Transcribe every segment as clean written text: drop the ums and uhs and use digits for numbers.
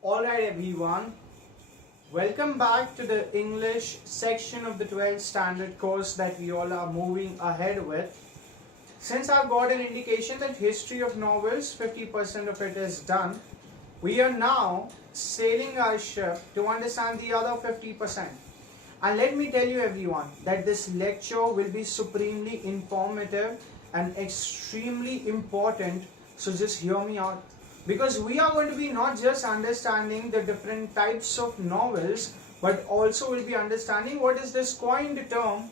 Alright everyone, welcome back to the English section of the 12th standard course that we all are moving ahead with. Since I've got an indication that history of novels, 50% of it is done, we are now sailing our ship to understand the other 50%. And let me tell you everyone that this lecture will be supremely informative and extremely important, so just hear me out. Because we are going to be not just understanding the different types of novels, but also will be understanding what is this coined term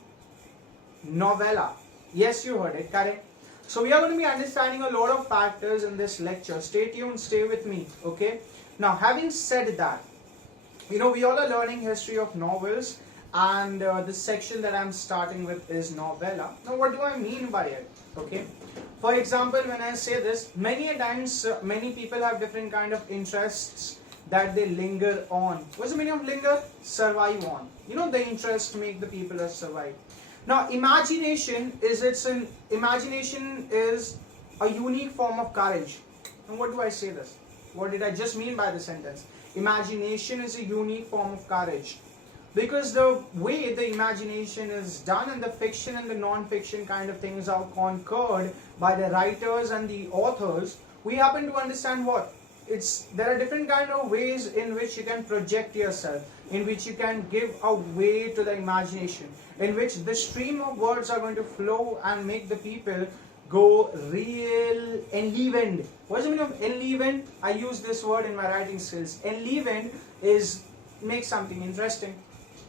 novella. Yes, you heard it, correct. So we are going to be understanding a lot of factors in this lecture. Stay tuned, stay with me, okay. Now having said that, we all are learning history of novels, and this section that I'm starting with is novella. Now what do I mean by it? Okay, for example, when I say this, many a times many people have different kind of interests that they linger on. What's the meaning of linger? Survive on. The interest make the people survive. Now imagination is a unique form of courage. And what do I say this? What did I just mean by the sentence? Imagination is a unique form of courage. Because the way the imagination is done and the fiction and the non-fiction kind of things are conquered by the writers and the authors, we happen to understand what? There are different kind of ways in which you can project yourself, in which you can give a way to the imagination, in which the stream of words are going to flow and make the people go real enlivened. What's the meaning of enlivened? I use this word in my writing skills. Enlivened is make something interesting.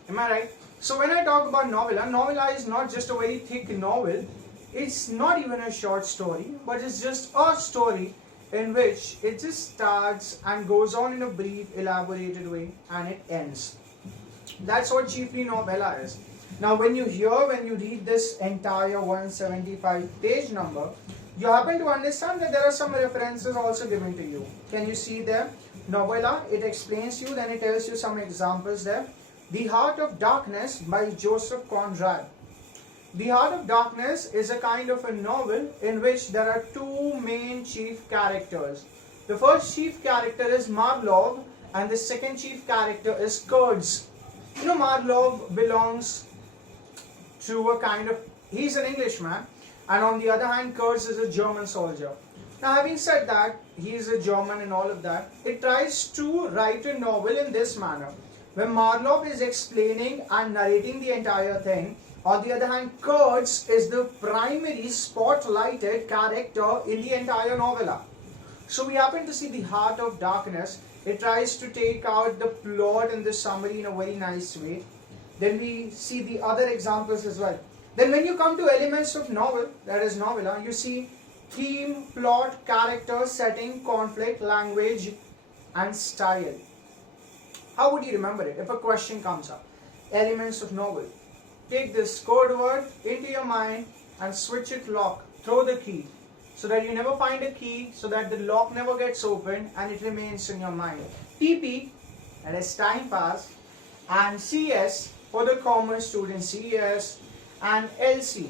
Am I right? So when I talk about novella is not just a very thick novel. It's not even a short story, but it's just a story in which it just starts and goes on in a brief, elaborated way, and it ends. That's what chiefly novella is. Now when you read this entire 175 page number, you happen to understand that there are some references also given to you. Can you see there? Novella, it explains you, then it tells you some examples there. The Heart of Darkness by Joseph Conrad. The Heart of Darkness is a kind of a novel in which there are two main chief characters. The first chief character is Marlov and the second chief character is Kurds. Marlov belongs to a kind of, he's an Englishman, and on the other hand Kurds is a German soldier. Now having said that, he is a German and all of that, it tries to write a novel in this manner. When Marlov is explaining and narrating the entire thing, on the other hand, Kurds is the primary spotlighted character in the entire novella. So we happen to see the Heart of Darkness. It tries to take out the plot and the summary in a very nice way. Then we see the other examples as well. Then when you come to elements of novel, that is novella, you see theme, plot, character, setting, conflict, language, and style. How would you remember it if a question comes up? Elements of novel. Take this code word into your mind and switch it lock. Throw the key so that you never find a key, so that the lock never gets opened and it remains in your mind. TP, that is time pass, and CS for the common student, CS, and LC.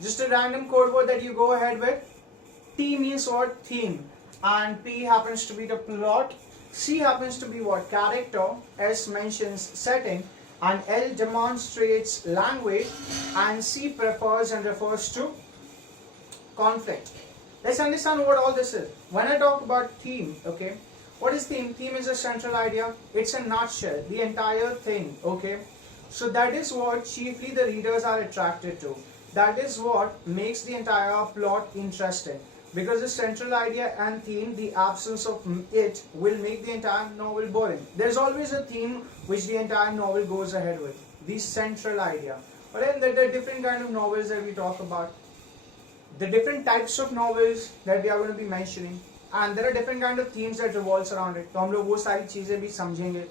Just a random code word that you go ahead with. T means what? Theme. And P happens to be the plot. C happens to be what? Character. S mentions setting, and L demonstrates language, and C prefers and refers to conflict. Let's understand what all this is. When I talk about theme, okay, what is theme? Theme is a central idea. It's a nutshell, the entire thing, okay. So that is what chiefly the readers are attracted to. That is what makes the entire plot interesting. Because the central idea and theme, the absence of it will make the entire novel boring. There's always a theme which the entire novel goes ahead with. The central idea. But then there are different kind of novels that we talk about. The different types of novels that we are going to be mentioning. And there are different kind of themes that revolves around it. तो हम लोग वो सारी चीजें भी समझेंगे.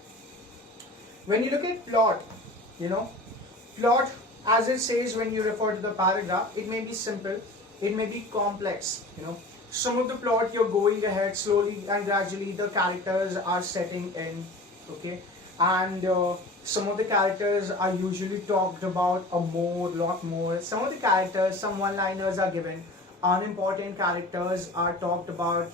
When you look at plot, plot as it says when you refer to the paragraph, it may be simple. It may be complex, Some of the plot you're going ahead slowly and gradually the characters are setting in, okay? And some of the characters are usually talked about lot more. Some of the characters, some one-liners are given. Unimportant characters are talked about,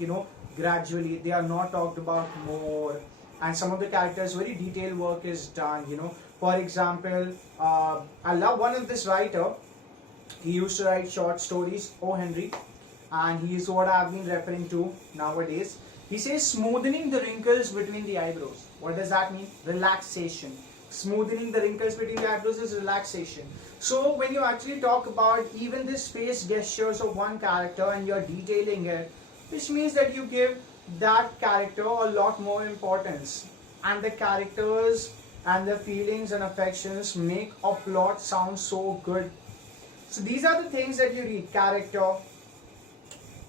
gradually, they are not talked about more, and some of the characters very detailed work is done, you know. For example, I love one of this writer. He used to write short stories, O. Henry, and he is what I've been referring to nowadays. He says smoothening the wrinkles between the eyebrows. What does that mean? Relaxation. Smoothening the wrinkles between the eyebrows is relaxation. So when you actually talk about even this face gestures of one character and you're detailing it, which means that you give that character a lot more importance, and the characters and their feelings and affections make a plot sound so good. So these are the things that you read. Character.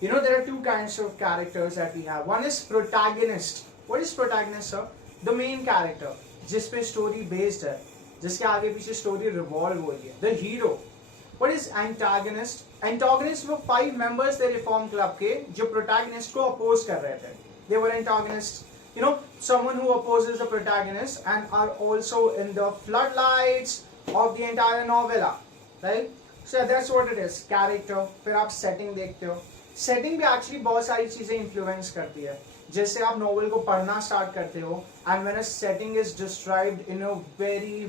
You know, there are two kinds of characters that we have. One is protagonist. What is protagonist, sir? The main character, जिस पे story based है, जिसके आगे पीछे story revolve हो रही है. The hero. What is antagonist? Antagonist वो 5 members थे reform club के जो protagonist को oppose कर रहे थे. They were antagonists. You know, someone who opposes the protagonist and are also in the floodlights of the entire novella, right? So that's what it is. Character. फिर आप setting देखते हो. Setting भी actually बहुत सारी चीजें influence करती है. जैसे आप novel को पढ़ना start करते हो, and when a setting is described in a very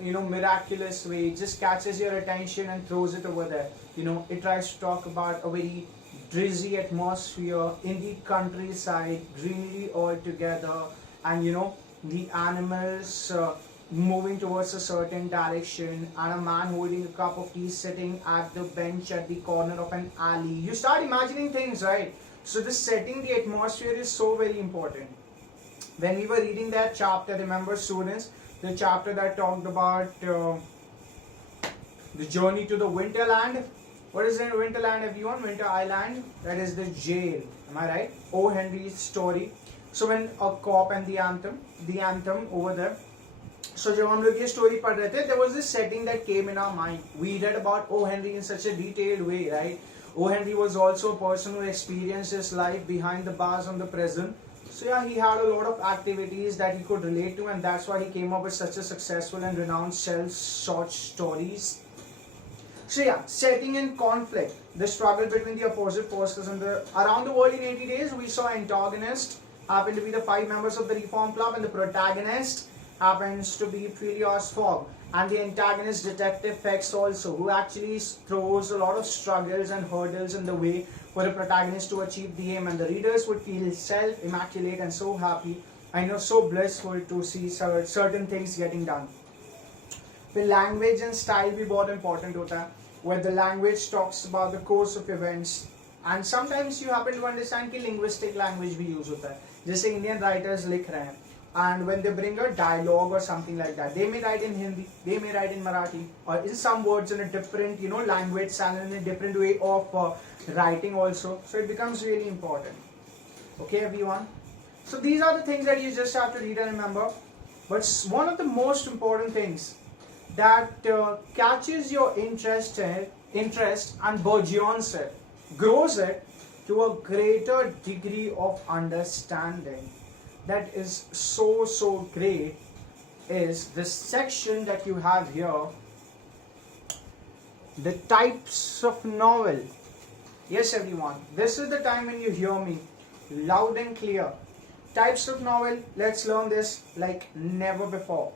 miraculous way, it just catches your attention and throws it over there. You know, it tries to talk about a very drizzly atmosphere in the countryside, greenery all together, and you know, the animals moving towards a certain direction, and a man holding a cup of tea sitting at the bench at the corner of an alley. You start imagining things, right? So the setting, the atmosphere is so very important. When we were reading that chapter, remember students, the chapter that talked about the journey to the Winterland. What is in Winterland, everyone? Winter Island. That is the jail. Am I right? O. Henry's story. So when a cop and the anthem over there. So जब हम लोग ये story पढ़ रहे थे, there was this setting that came in our mind. We read about O. Henry in such a detailed way, right? O. Henry was also a person who experienced his life behind the bars of the prison. So yeah, he had a lot of activities that he could relate to, and that's why he came up with such a successful and renowned short stories. So yeah, setting and conflict, the struggle between the opposite forces and around the world in 80 days, we saw antagonist happen to be the 5 members of the Reform Club, and the protagonist happens to be Phileas Fogg, and the antagonist Detective Fex also, who actually throws a lot of struggles and hurdles in the way for the protagonist to achieve the aim, and the readers would feel self-immaculate and so happy, I know, so blissful to see certain things getting done. The language and style भी बहुत important होता है, where the language talks about the course of events, and sometimes you happen to understand कि linguistic language भी use होता है, जैसे Indian writers लिख रहे हैं, and when they bring a dialogue or something like that, they may write in Hindi, they may write in Marathi, or in some words in a different, you know, language style and a different way of writing also. So it becomes really important. Okay, everyone. So these are the things that you just have to read and remember. But one of the most important things that catches your interest and burgeons it, grows it to a greater degree of understanding, that is so great, is this section that you have here, the types of novel. Yes, everyone, this is the time when you hear me loud and clear. Types of novel, let's learn this like never before.